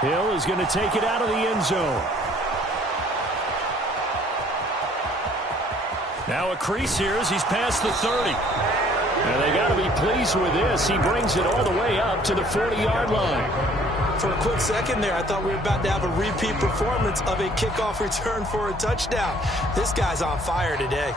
Hill is going to take it out of the end zone. Now a crease here as he's past the 30. And they got to be pleased with this. He brings it all the way up to the 40-yard line. For a quick second there, I thought we were about to have a repeat performance of a kickoff return for a touchdown. This guy's on fire today.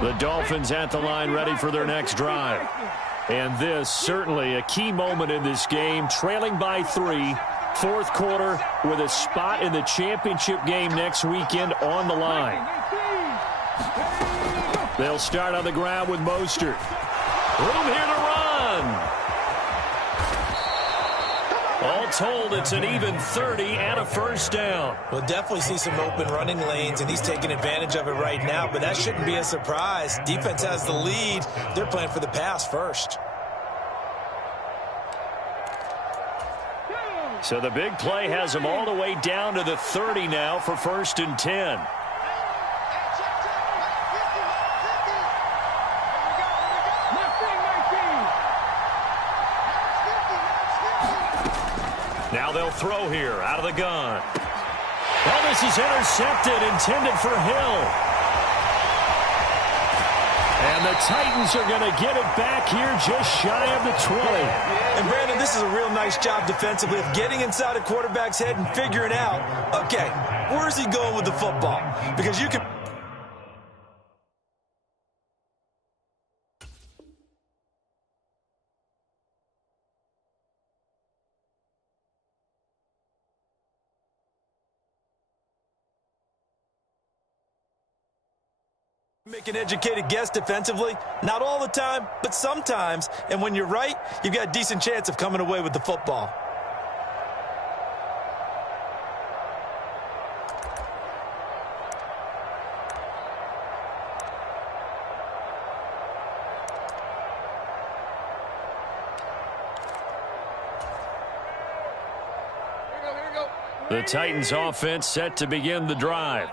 The Dolphins at the line ready for their next drive. And this certainly a key moment in this game. Trailing by 3, fourth quarter with a spot in the championship game next weekend on the line. They'll start on the ground with Mostert. Room here to run. All told, it's an even 30 and a first down. We'll definitely see some open running lanes, and he's taking advantage of it right now, but that shouldn't be a surprise. Defense has the lead. They're playing for the pass first. So the big play has them all the way down to the 30 now for 1st and 10. Now they'll throw here out of the gun. Well, this is intercepted, intended for Hill. And the Titans are going to get it back here just shy of the 20. And, Brandon, this is a real nice job defensively of getting inside a quarterback's head and figuring out, okay, where's he going with the football? Because you can... make an educated guess defensively. Not all the time, but sometimes. And when you're right, you've got a decent chance of coming away with the football. The Titans offense set to begin the drive.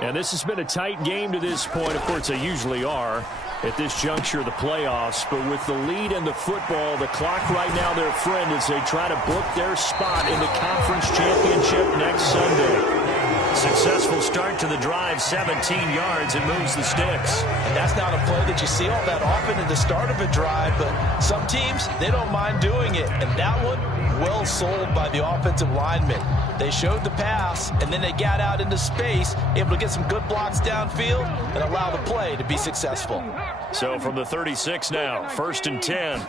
And this has been a tight game to this point. Of course, they usually are at this juncture of the playoffs. But with the lead in the football, the clock right now their friend as they try to book their spot in the conference championship next Sunday. Successful start to the drive, 17 yards, and moves the sticks. And that's not a play that you see all that often at the start of a drive, but some teams, they don't mind doing it. And that one, well sold by the offensive lineman. They showed the pass, and then they got out into space, able to get some good blocks downfield and allow the play to be successful. So from the 36 now, 1st and 10.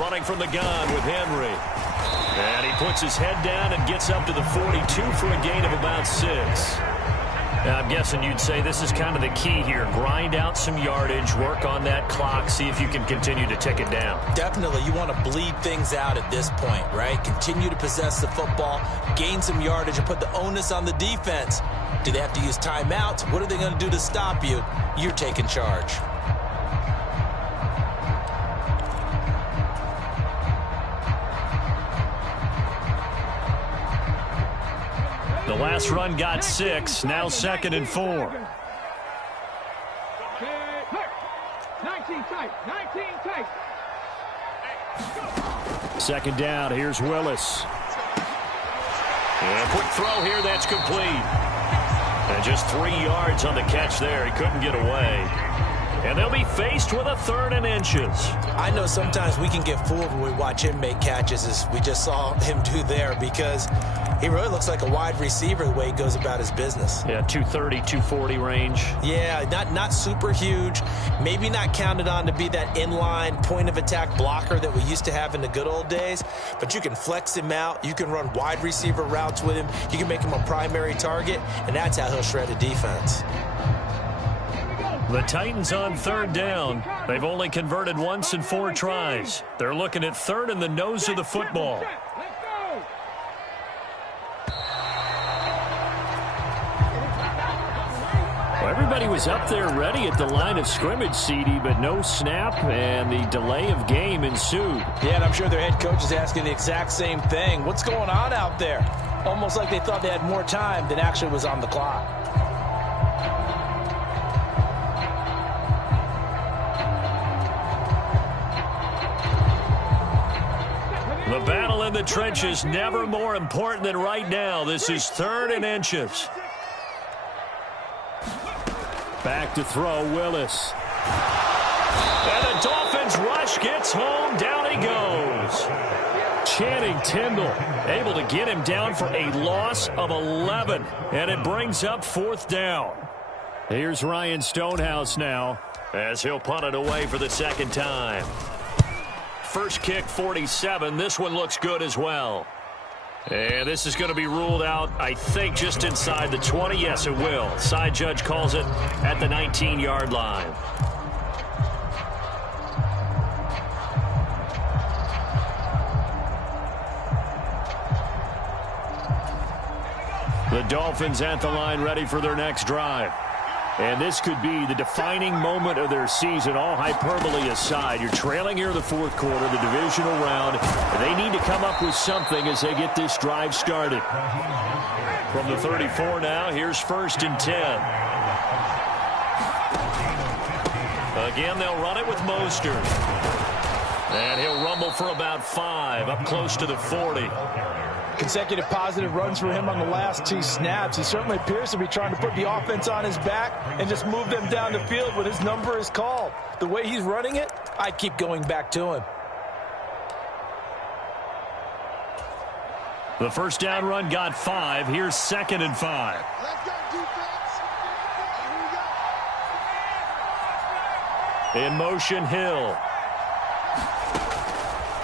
Running from the gun with Henry. And he puts his head down and gets up to the 42 for a gain of about 6. Now, I'm guessing you'd say this is kind of the key here. Grind out some yardage, work on that clock, see if you can continue to tick it down. Definitely. You want to bleed things out at this point, right? Continue to possess the football, gain some yardage, and put the onus on the defense. Do they have to use timeouts? What are they going to do to stop you? You're taking charge. The last run got 6, now 2nd and 4. 19 tight, 19 tight. 2nd down, here's Willis. And a quick throw here, that's complete. And just 3 yards on the catch there, he couldn't get away. And they'll be faced with a 3rd and inches. I know sometimes we can get fooled when we watch him make catches, as we just saw him do there, because he really looks like a wide receiver the way he goes about his business. Yeah, 230, 240 range. Yeah, not super huge. Maybe not counted on to be that inline point-of-attack blocker that we used to have in the good old days, but you can flex him out. You can run wide receiver routes with him. You can make him a primary target, and that's how he'll shred a defense. The Titans on 3rd down. They've only converted once in 4 tries. They're looking at 3rd in the nose of the football. Well, everybody was up there ready at the line of scrimmage, CD, but no snap, and the delay of game ensued. Yeah, and I'm sure their head coach is asking the exact same thing. What's going on out there? Almost like they thought they had more time than actually was on the clock. The battle in the trenches, never more important than right now. This is 3rd and inches. Back to throw, Willis. And the Dolphins rush gets home. Down he goes. Channing Tindall able to get him down for a loss of 11. And it brings up 4th down. Here's Ryan Stonehouse now as he'll punt it away for the 2nd time. First kick, 47. This one looks good as well. And this is going to be ruled out, I think, just inside the 20. Yes, it will. Side judge calls it at the 19-yard line. The Dolphins at the line ready for their next drive. And this could be the defining moment of their season, all hyperbole aside. You're trailing here in the fourth quarter, the divisional round. They need to come up with something as they get this drive started. From the 34 now, here's 1st and 10. Again, they'll run it with Mostert. And he'll rumble for about 5, up close to the 40. Consecutive positive runs for him on the last 2 snaps. He certainly appears to be trying to put the offense on his back and just move them down the field when his number is called. The way he's running it, I keep going back to him. The first down run got 5. Here's 2nd and 5. Let's go, defense. Here we go. In motion, Hill.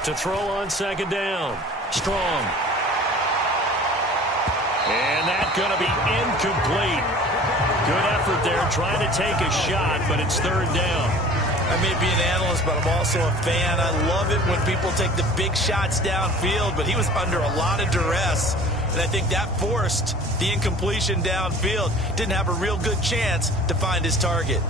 To throw on 2nd down. Strong. And that's going to be incomplete. Good effort there trying to take a shot, but it's 3rd down. I may be an analyst, but I'm also a fan. I love it when people take the big shots downfield, but he was under a lot of duress, and I think that forced the incompletion downfield. Didn't have a real good chance to find his target.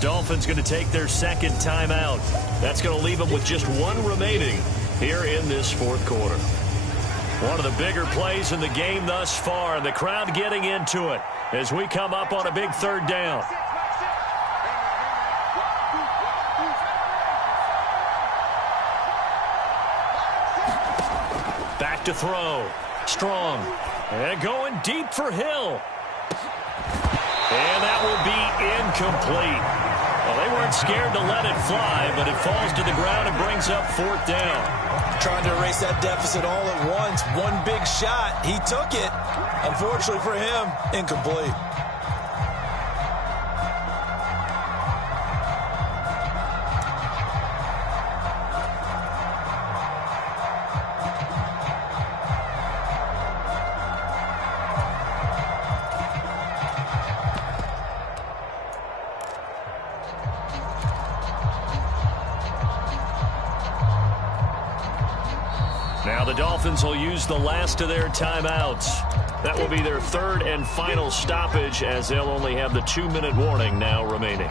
Dolphins going to take their 2nd timeout. That's going to leave them with just 1 remaining here in this 4th quarter. One of the bigger plays in the game thus far, and the crowd getting into it as we come up on a big 3rd down. Back to throw. Strong. And going deep for Hill. And that will be incomplete. Well, they weren't scared to let it fly, but it falls to the ground and brings up 4th down. Trying to erase that deficit all at once. One big shot. He took it. Unfortunately for him, incomplete. Now the Dolphins will use the last of their timeouts. That will be their 3rd and final stoppage, as they'll only have the 2-minute warning now remaining.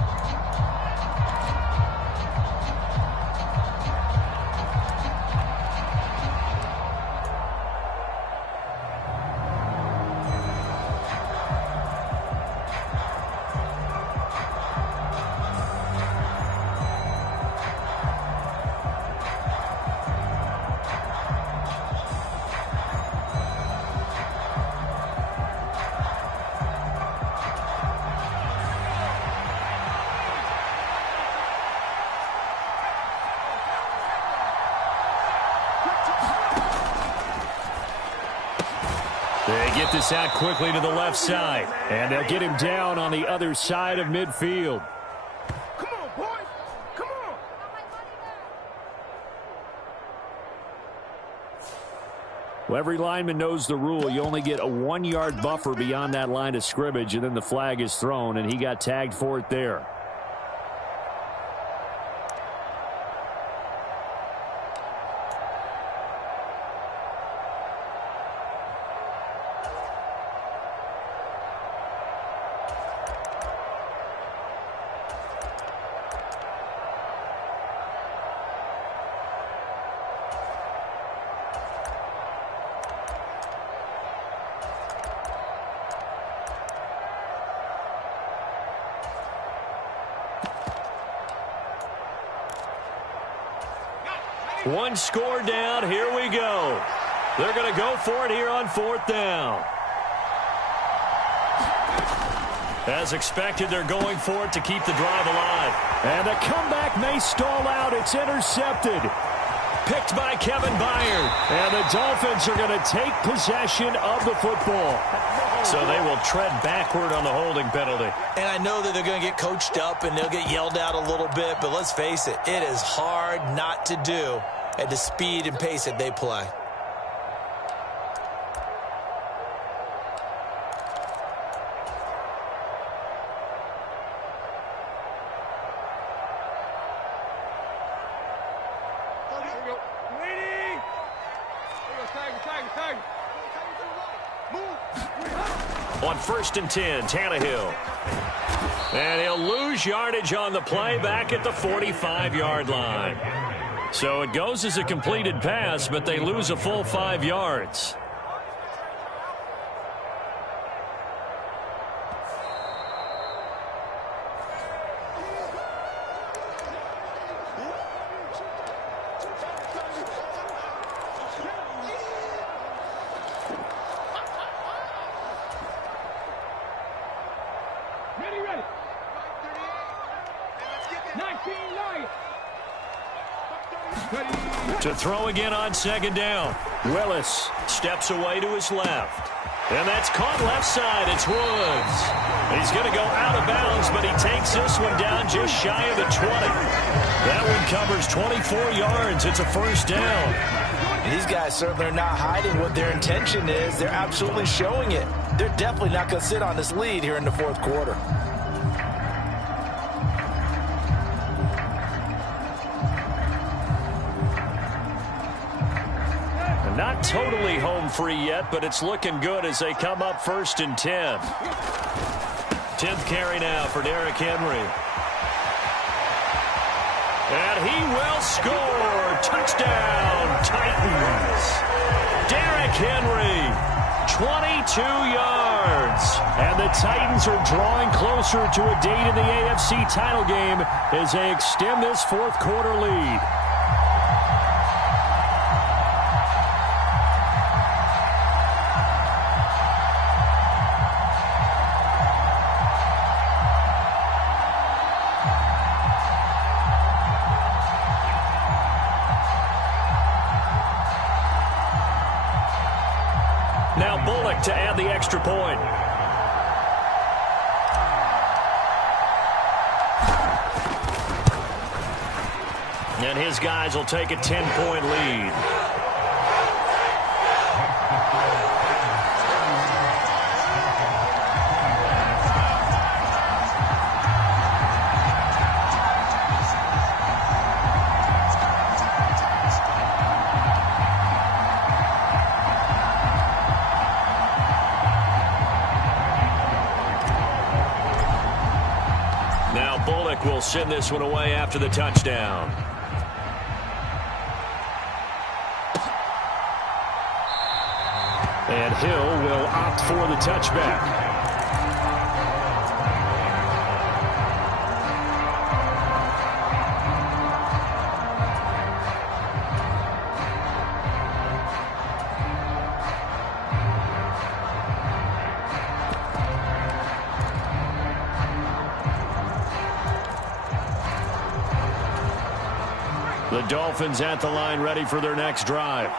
They get this out quickly to the left side, and they'll get him down on the other side of midfield. Come on, boys. Come on. Well, every lineman knows the rule. You only get a 1-yard buffer beyond that line of scrimmage, and then the flag is thrown, and he got tagged for it there. One score down. Here we go. They're going to go for it here on 4th down. As expected, they're going for it to keep the drive alive. And the comeback may stall out. It's intercepted. Picked by Kevin Byard. And the Dolphins are going to take possession of the football. So they will tread backward on the holding penalty. And I know that they're going to get coached up and they'll get yelled out a little bit, but let's face it, it is hard not to do at the speed and pace that they play. On 1st and 10, Tannehill. And he'll lose yardage on the play back at the 45-yard line. So it goes as a completed pass, but they lose a full 5 yards. To throw again on 2nd down. Willis steps away to his left. And that's caught left side. It's Woods. He's going to go out of bounds, but he takes this one down just shy of the 20. That one covers 24 yards. It's a 1st down. These guys certainly are not hiding what their intention is. They're absolutely showing it. They're definitely not going to sit on this lead here in the 4th quarter. Not totally home free yet, but it's looking good as they come up 1st and 10. 10th carry now for Derrick Henry. And he will score. Touchdown, Titans. Derrick Henry, 22 yards. And the Titans are drawing closer to a date in the AFC title game as they extend this 4th quarter lead. Now Bullock to add the extra point. And his guys will take a 10-point lead. Will send this one away after the touchdown. And Hill will opt for the touchback. The Dolphins at the line ready for their next drive.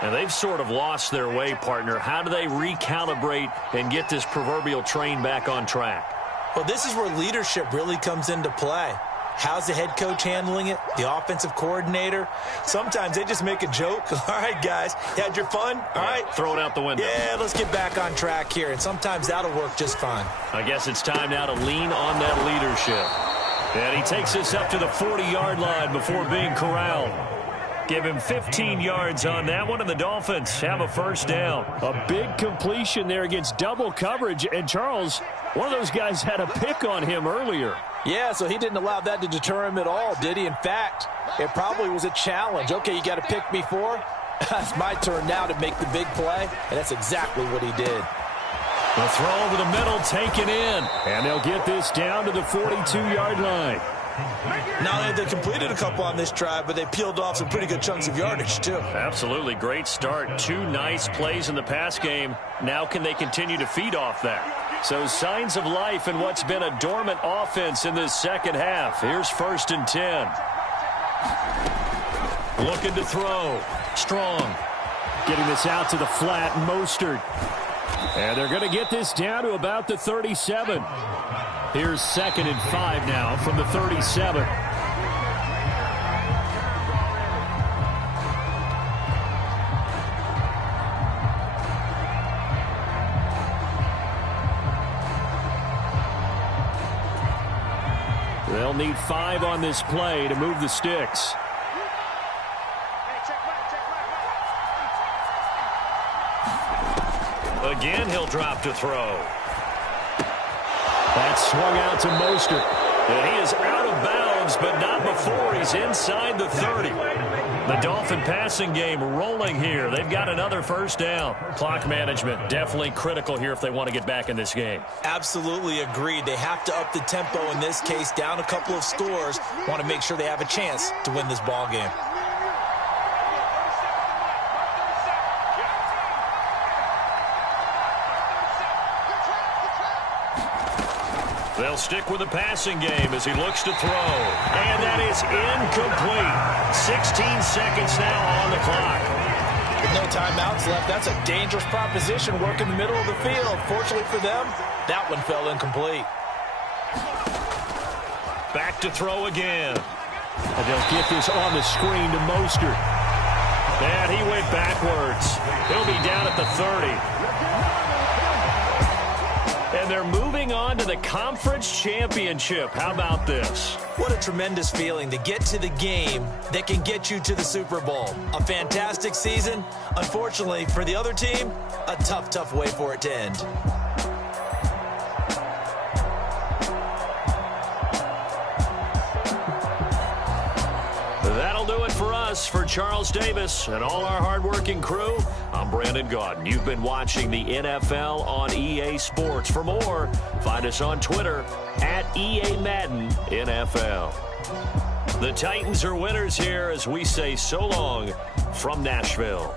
And they've sort of lost their way, partner. How do they recalibrate and get this proverbial train back on track? Well, this is where leadership really comes into play. How's the head coach handling it? The offensive coordinator? Sometimes they just make a joke. All right, guys, you had your fun? All right. Throw it out the window. Yeah, let's get back on track here. And sometimes that'll work just fine. I guess it's time now to lean on that leadership. And he takes this up to the 40-yard line before being corralled. Give him 15 yards on that one, and the Dolphins have a 1st down. A big completion there against double coverage. And, Charles, one of those guys had a pick on him earlier. Yeah, so he didn't allow that to deter him at all, did he? In fact, it probably was a challenge. Okay, you got to pick me for? It's my turn now to make the big play, and that's exactly what he did. The throw over the middle taken in. And they'll get this down to the 42-yard line. Not only have they completed a couple on this drive, but they peeled off some pretty good chunks of yardage, too. Absolutely. Great start. 2 nice plays in the pass game. Now can they continue to feed off that? So signs of life in what's been a dormant offense in this second half. Here's 1st and 10. Looking to throw. Strong. Getting this out to the flat, Mostert. And they're going to get this down to about the 37. Here's 2nd and 5 now from the 37. They'll need 5 on this play to move the sticks. Again, he'll drop to throw. That's swung out to Mostert. And he is out of bounds, but not before he's inside the 30. The Dolphin passing game rolling here. They've got another 1st down. Clock management definitely critical here if they want to get back in this game. Absolutely agreed. They have to up the tempo in this case, down a couple of scores. Want to make sure they have a chance to win this ball game. They'll stick with the passing game as he looks to throw. And that is incomplete. 16 seconds now on the clock. With no timeouts left, that's a dangerous proposition. Work in the middle of the field. Fortunately for them, that one fell incomplete. Back to throw again. And they'll get this on the screen to Mostert. And he went backwards. He'll be down at the 30. And they're moving on to the conference championship. How about this? What a tremendous feeling to get to the game that can get you to the Super Bowl. A fantastic season. Unfortunately, for the other team, a tough, tough way for it to end. That'll do it for us. For Charles Davis and all our hardworking crew, I'm Brandon Gaudin. You've been watching the NFL on EA Sports. For more, find us on Twitter at EA Madden NFL. The Titans are winners here as we say so long from Nashville.